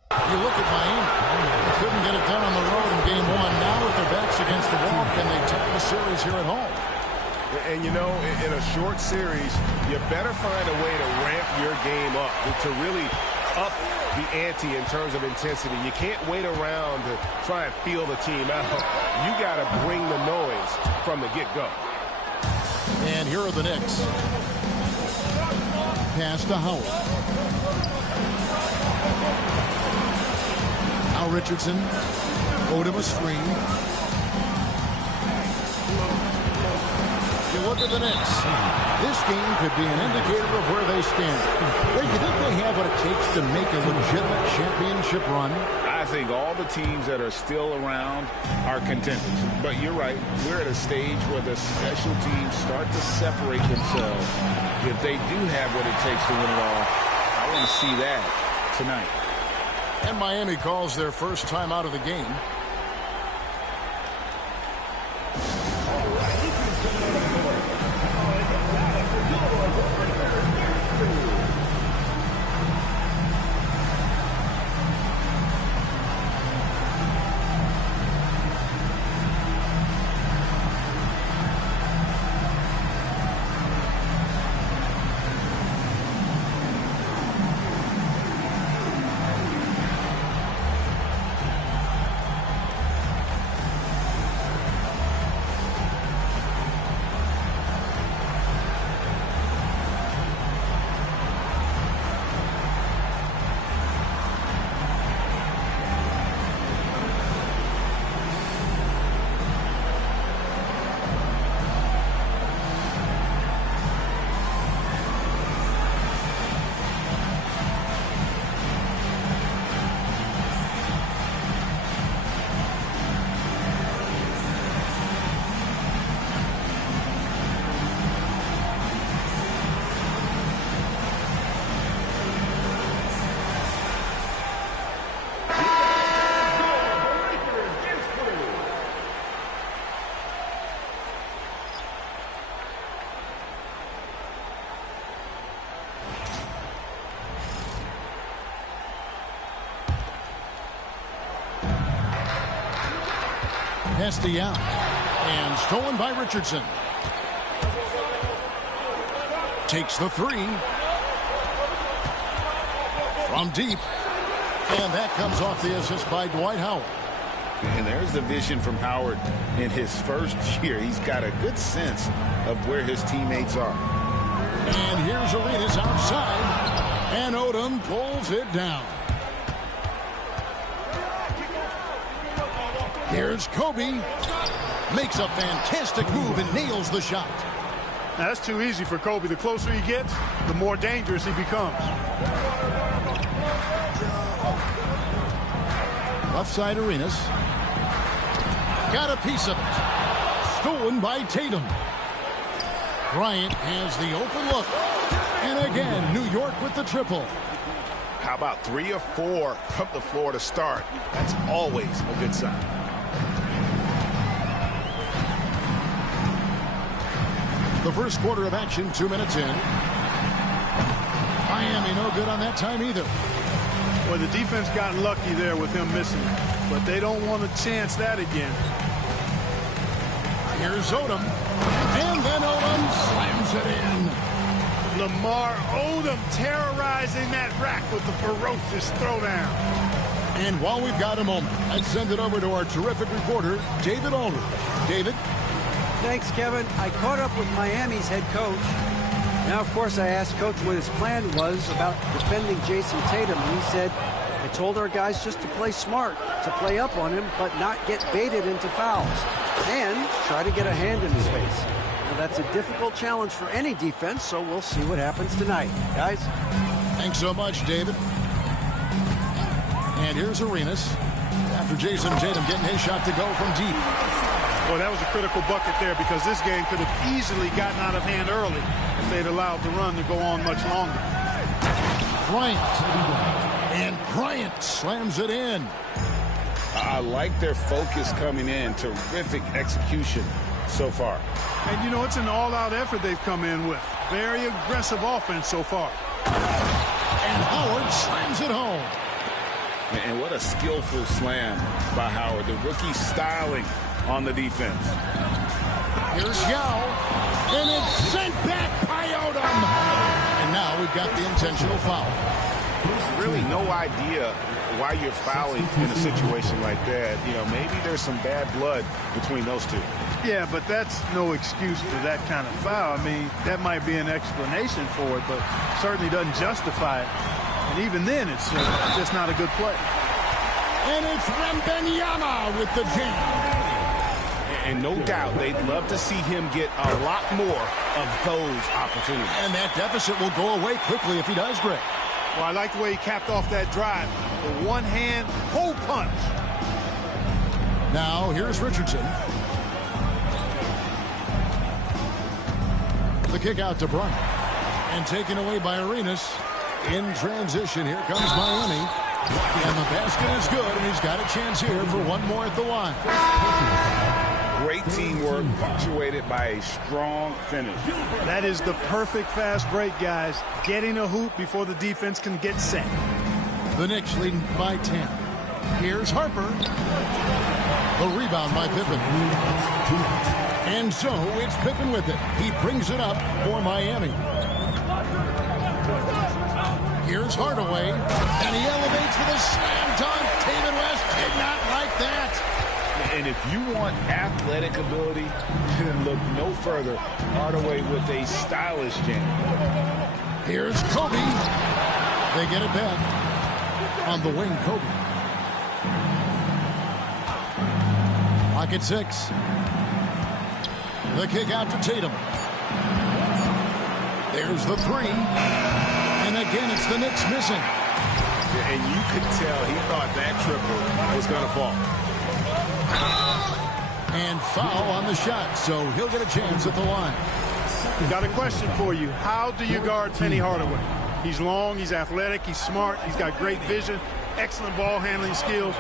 You look at Miami. They couldn't get it done on the road in game one. Now with their backs against the wall, can they take the series here at home? And, you know, in a short series, you better find a way to ramp your game up, to really up the ante in terms of intensity. You can't wait around to try and feel the team out. You got to bring the noise from the get-go. And here are the Knicks. Pass to Howard. Now Richardson. Odom a screen. You look at the Knicks. This game could be an indicator of where they stand. Do you think they have what it takes to make a legitimate championship run? I think all the teams that are still around are contenders. But you're right. We're at a stage where the special teams start to separate themselves. If they do have what it takes to win it all, I want to see that tonight. And Miami calls their first time out of the game. Nasty out. And stolen by Richardson. Takes the three. From deep. And that comes off the assist by Dwight Howard. And there's the vision from Howard in his first year. He's got a good sense of where his teammates are. And here's Arenas outside. And Odom pulls it down. Here's Kobe. Makes a fantastic move and nails the shot. Now, that's too easy for Kobe. The closer he gets, the more dangerous he becomes. Left side Arenas. Got a piece of it. Stolen by Tatum. Bryant has the open look. And again, New York with the triple. How about 3 or 4 from the floor to start? That's always a good sign. The first quarter of action, 2 minutes in. Miami no good on that time either. Well, the defense got lucky there with him missing, but they don't want to chance that again. Here's Odom. And then Odom slams it in. Lamar Odom terrorizing that rack with the ferocious throwdown. And while we've got a moment, let's send it over to our terrific reporter, David Aldridge. David? Thanks, Kevin. I caught up with Miami's head coach. Now, of course, I asked Coach what his plan was about defending Jason Tatum, and he said, I told our guys just to play smart, to play up on him, but not get baited into fouls, and try to get a hand in his face. Now, that's a difficult challenge for any defense, so we'll see what happens tonight. Guys? Thanks so much, David. And here's Arenas. After Jason Tatum getting his shot to go from deep. Well, that was a critical bucket there because this game could have easily gotten out of hand early if they'd allowed the run to go on much longer. Bryant. And Bryant slams it in. I like their focus coming in. Terrific execution so far. And, you know, it's an all-out effort they've come in with. Very aggressive offense so far. And Howard slams it home. And what a skillful slam by Howard. The rookie styling on the defense. Here's Yao. And it's sent back by Odom. And now we've got the intentional foul. Really no idea why you're fouling in a situation like that. You know, maybe there's some bad blood between those two. Yeah, but that's no excuse for that kind of foul. I mean, that might be an explanation for it, but certainly doesn't justify it. And even then, it's just not a good play. And it's Wembanyama with the jam. And no doubt they'd love to see him get a lot more of those opportunities. And that deficit will go away quickly if he does, Greg. Well, I like the way he capped off that drive. The one-hand hole punch. Now, here's Richardson. The kick out to Bryant. And taken away by Arenas. In transition, here comes Miami. And the basket is good, and he's got a chance here for one more at the line. Great teamwork, punctuated by a strong finish. That is the perfect fast break, guys. Getting a hoop before the defense can get set. The Knicks leading by 10. Here's Harper. The rebound by Pippen. And so it's Pippen with it. He brings it up for Miami. Here's Hardaway. And he elevates for the slam dunk. David West did not like that. And if you want athletic ability, then look no further. Hardaway with a stylish jam. Here's Kobe. They get it back. On the wing, Kobe. Lock at 6. The kick out to Tatum. There's the 3. And again, it's the Knicks missing. And you could tell he thought that triple was going to fall. And foul on the shot, so he'll get a chance at the line. Got a question for you. How do you guard Penny Hardaway? He's long, he's athletic, he's smart, he's got great vision, excellent ball handling skills.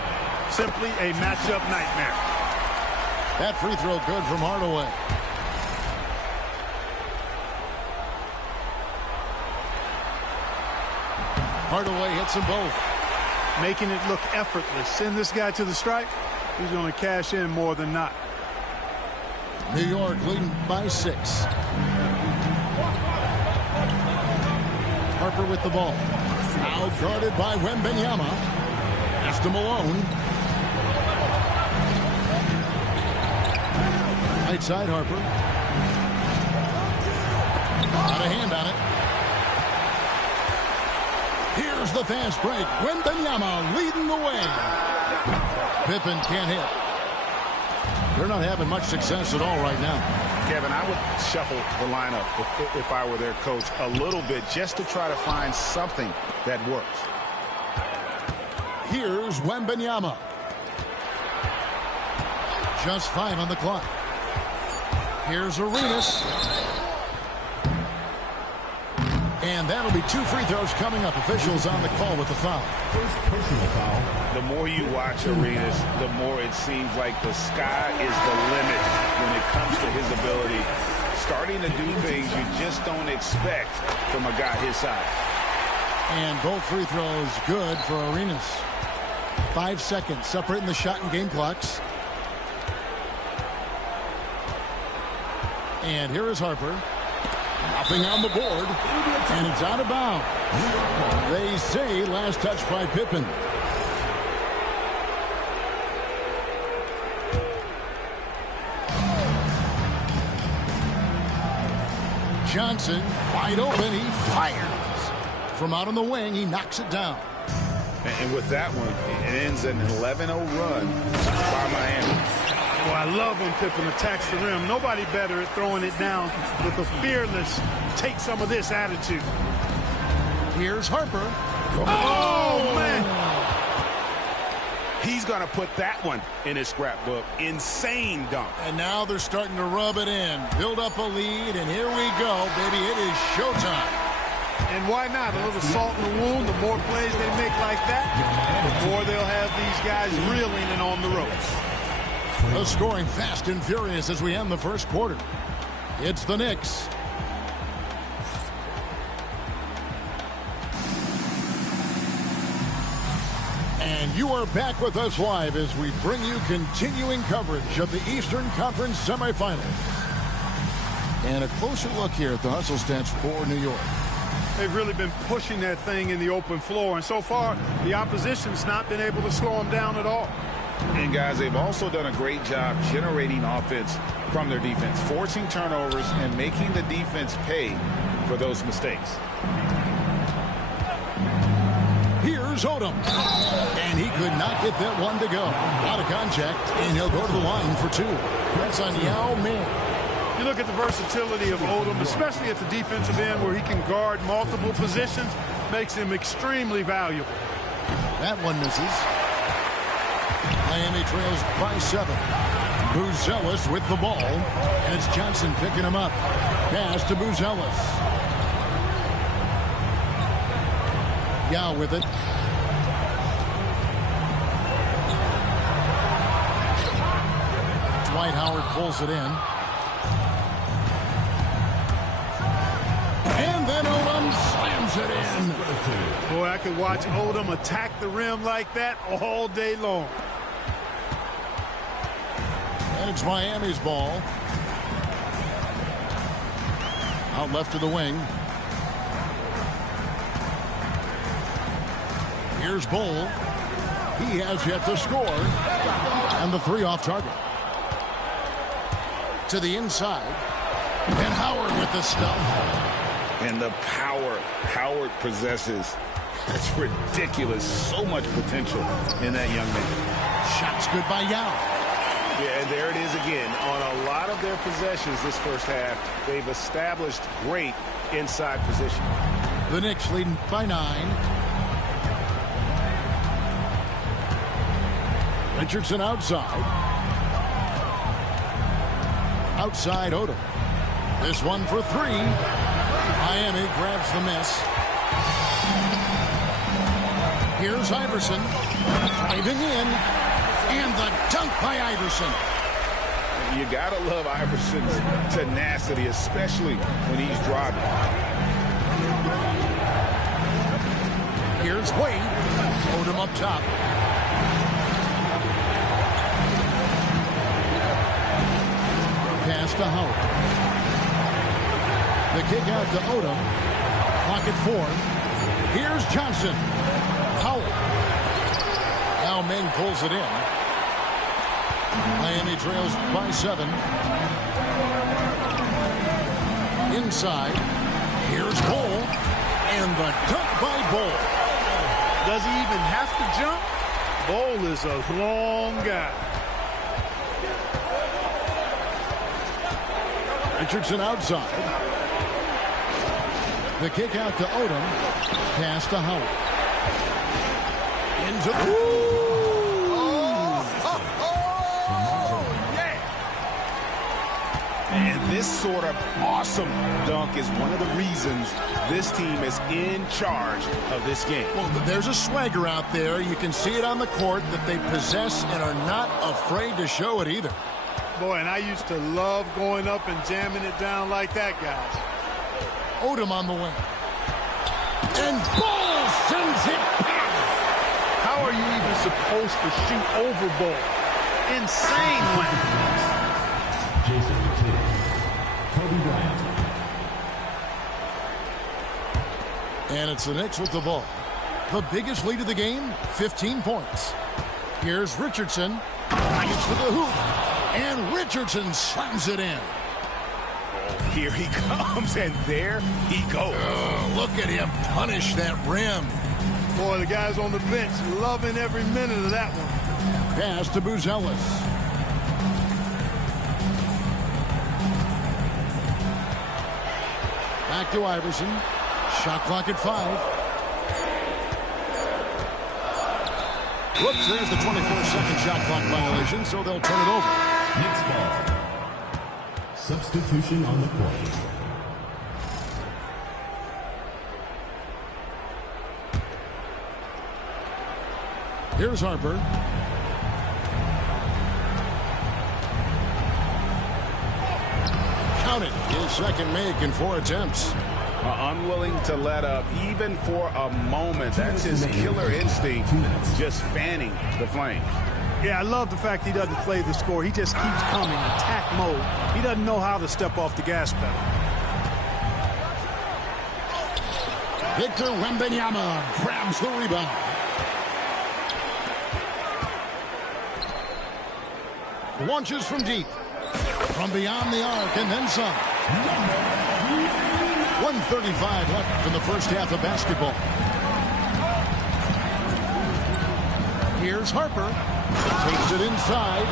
Simply a matchup nightmare. That free throw good from Hardaway. Hardaway hits them both. Making it look effortless. Send this guy to the stripe. He's going to cash in more than not. New York leading by 6. Harper with the ball. Now guarded by Wembanyama. Pass to Malone. Right side, Harper. Got a hand on it. Here's the fast break. Wembanyama leading the way. Pippen can't hit. They're not having much success at all right now. Kevin, I would shuffle the lineup if I were their coach a little bit just to try to find something that works. Here's Wembanyama. Just 5 on the clock. Here's Arenas. And that'll be 2 free throws coming up. Officials on the call with the foul. First personal foul. The more you watch Arenas, the more it seems like the sky is the limit when it comes to his ability. Starting to do things you just don't expect from a guy his size. And both free throws good for Arenas. 5 seconds separating the shot and game clocks. And here is Harper. Nothing on the board. And it's out of bounds. They say last touch by Pippen. Johnson wide open. He fires. From out on the wing, he knocks it down. And with that one, it ends an 11-0 run by Miami. Well, I love when Pippen attacks the rim. Nobody better at throwing it down with a fearless, take some of this attitude. Here's Harper. Oh, man. He's going to put that one in his scrapbook. Insane dunk. And now they're starting to rub it in. Build up a lead, and here we go, baby. It is showtime. And why not? A little salt in the wound. The more plays they make like that, the more they'll have these guys reeling and on the ropes. The scoring fast and furious as we end the first quarter. It's the Knicks. And you are back with us live as we bring you continuing coverage of the Eastern Conference semifinals. And a closer look here at the hustle stats for New York. They've really been pushing that thing in the open floor, and so far the opposition's not been able to slow them down at all. And guys, they've also done a great job generating offense from their defense, forcing turnovers and making the defense pay for those mistakes. Here's Odom. And he could not get that one to go. Out of contact, and he'll go to the line for two. That's on Yao Ming. You look at the versatility of Odom, especially at the defensive end where he can guard multiple positions, makes him extremely valuable. That one misses. Miami trails by 7. Buzelis with the ball. And it's Johnson picking him up. Pass to Buzelis. Yao with it. Dwight Howard pulls it in. And then Odom slams it in. Boy, I could watch Odom attack the rim like that all day long. And it's Miami's ball. Out left to the wing. Here's Bull. He has yet to score. And the three off target. To the inside. And Howard with the stuff. And the power Howard possesses. That's ridiculous. So much potential in that young man. Shots good by Yao. Yeah, and there it is again. On a lot of their possessions this first half, they've established great inside position. The Knicks leading by 9. Richardson outside. Outside Odom. This one for 3. Miami grabs the miss. Here's Iverson. Driving in. And the dunk by Iverson. You gotta love Iverson's tenacity, especially when he's driving. Here's Wade. Odom up top. Pass to Howard. The kick out to Odom. Clock at 4. Here's Johnson. Howard. Yao Ming pulls it in. Miami trails by 7. Inside. Here's Bull. And the dunk by Bull. Does he even have to jump? Bull is a long guy. Richardson outside. The kick out to Odom. Pass to Howard. Into the... And this sort of awesome dunk is one of the reasons this team is in charge of this game. Well, there's a swagger out there. You can see it on the court that they possess and are not afraid to show it either. Boy, and I used to love going up and jamming it down like that, guys. Odom on the wing. And Bull sends it back. How are you even supposed to shoot over Bull? Insane win. Jason Tatum, Kobe Bryant. And it's the Knicks with the ball. The biggest lead of the game, 15 points. Here's Richardson. Gets to the hoop. And Richardson slams it in. Here he comes, and there he goes. Oh, look at him punish that rim. Boy, the guys on the bench loving every minute of that one. Pass to Buzelis. Back to Iverson. Shot clock at 5. Whoops, there's the 24-second shot clock violation, so they'll turn it over. Knicks ball. Substitution on the court. Here's Harper. Count it. His second make in 4 attempts. Unwilling to let up even for a moment. That's his killer instinct, just fanning the flames. Yeah, I love the fact he doesn't play the score. He just keeps coming, attack mode. He doesn't know how to step off the gas pedal. Victor Wembanyama grabs the rebound. Launches from deep. From beyond the arc and then some. 1:35 left in the first half of basketball. Here's Harper. Takes it inside.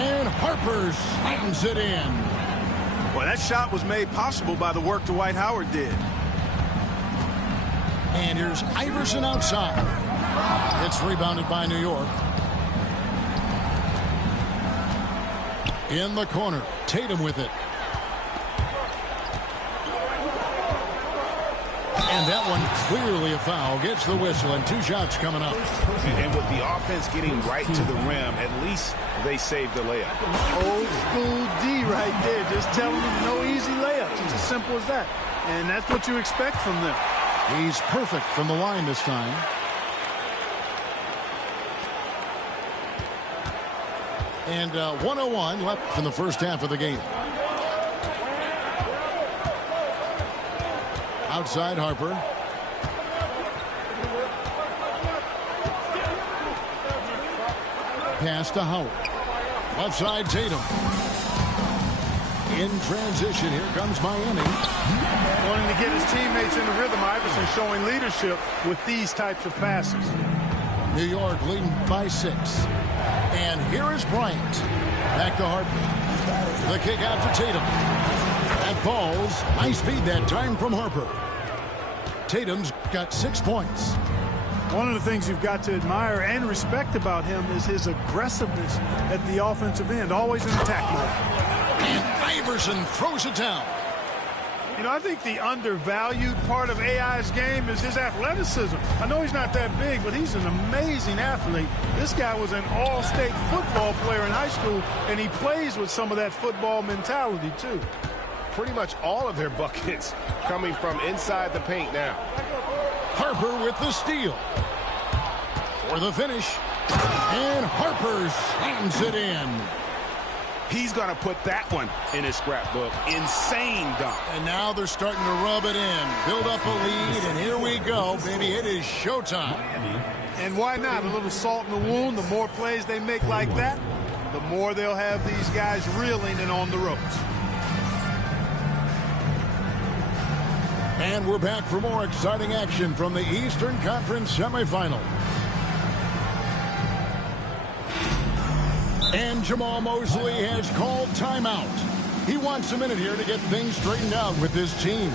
And Harper slams it in. Well, that shot was made possible by the work Dwight Howard did. And here's Iverson outside. It's rebounded by New York. In the corner. Tatum with it. And that one clearly a foul. Gets the whistle and 2 shots coming up. And with the offense getting right to the rim, at least they saved the layup. Old school D right there. Just telling them no easy layups. It's as simple as that. And that's what you expect from them. He's perfect from the line this time. And 1:01 left in the first half of the game. Outside Harper. Pass to Howard. Left side Tatum. In transition, here comes Miami. Wanting to get his teammates in the rhythm, Iverson showing leadership with these types of passes. New York leading by 6. And here is Bryant. Back to Harper. The kick out to Tatum. That falls. High speed that time from Harper. Tatum's got 6 points. One of the things you've got to admire and respect about him is his aggressiveness at the offensive end, always in attack mode. And Iverson throws it down. You know, I think the undervalued part of AI's game is his athleticism. I know he's not that big, but he's an amazing athlete. This guy was an all-state football player in high school, and he plays with some of that football mentality, too. Pretty much all of their buckets coming from inside the paint now. Harper with the steal. For the finish. And Harper slams it in. He's going to put that one in his scrapbook. Insane dunk. And now they're starting to rub it in. Build up a lead, and here we go, baby. It is showtime. And why not? A little salt in the wound. The more plays they make like that, the more they'll have these guys reeling and on the ropes. And we're back for more exciting action from the Eastern Conference semifinal. And Jamal Mosley has called timeout. He wants a minute here to get things straightened out with his team.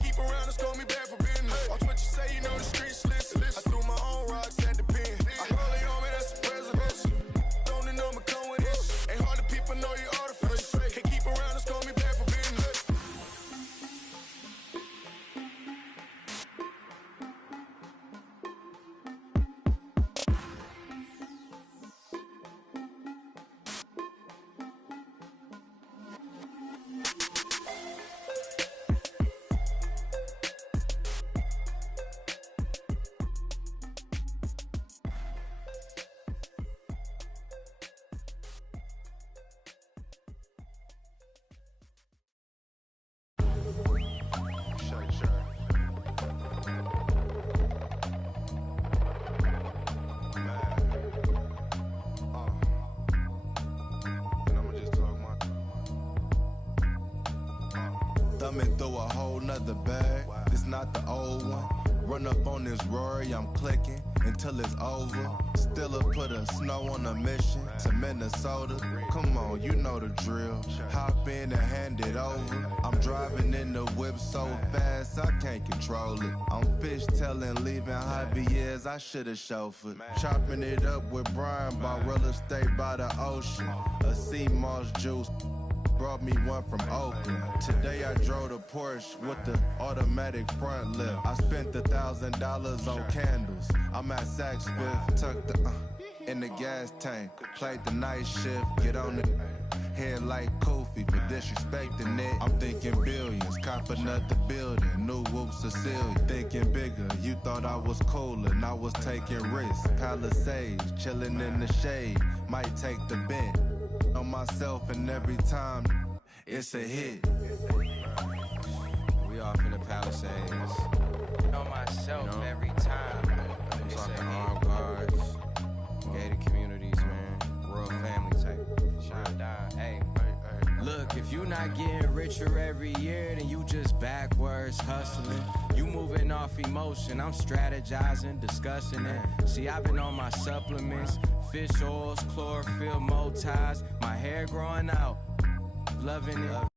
Keep around and scold me back for business. Watch what you say, you know the streets listen. I threw my own rocks at the pen. I roll it on me, that's the president. Don't the number come with this. Ain't hard to people know you artificial. Can't keep around and scold me back for business. Thumbing through a whole nother bag. It's not the old one. Run up on this Rory, I'm clicking until it's over. Still put a snow on a mission to Minnesota. Come on, you know the drill. Hop in and hand it over. I'm driving in the whip so fast I can't control it. I'm fishtailing, leaving Javier's, I should've chauffeured. Chopping it up with Brian, bought real estate by the ocean. A sea moss juice. Brought me one from Oakland. Today I drove the Porsche with the automatic front lift. I spent $1,000 on candles. I'm at Saks Fifth, tucked in the gas tank. Played the night shift, get on the head like Kofi for disrespecting it. I'm thinking billions, cop another building. New whoops Cecilia, thinking bigger. You thought I was cooler, and I was taking risks. Palisades, chilling in the shade. Might take the bent on myself, and every time it's a hit. We off in the Palisades. On myself, you know, every time. I'm talking armed guards, gated communities, man. Royal family type. Shine down, hey. Look, if you not getting richer every year, then you just backwards hustling. You moving off emotion, I'm strategizing, discussing it. See, I've been on my supplements, fish oils, chlorophyll, Motize, my hair growing out, loving it.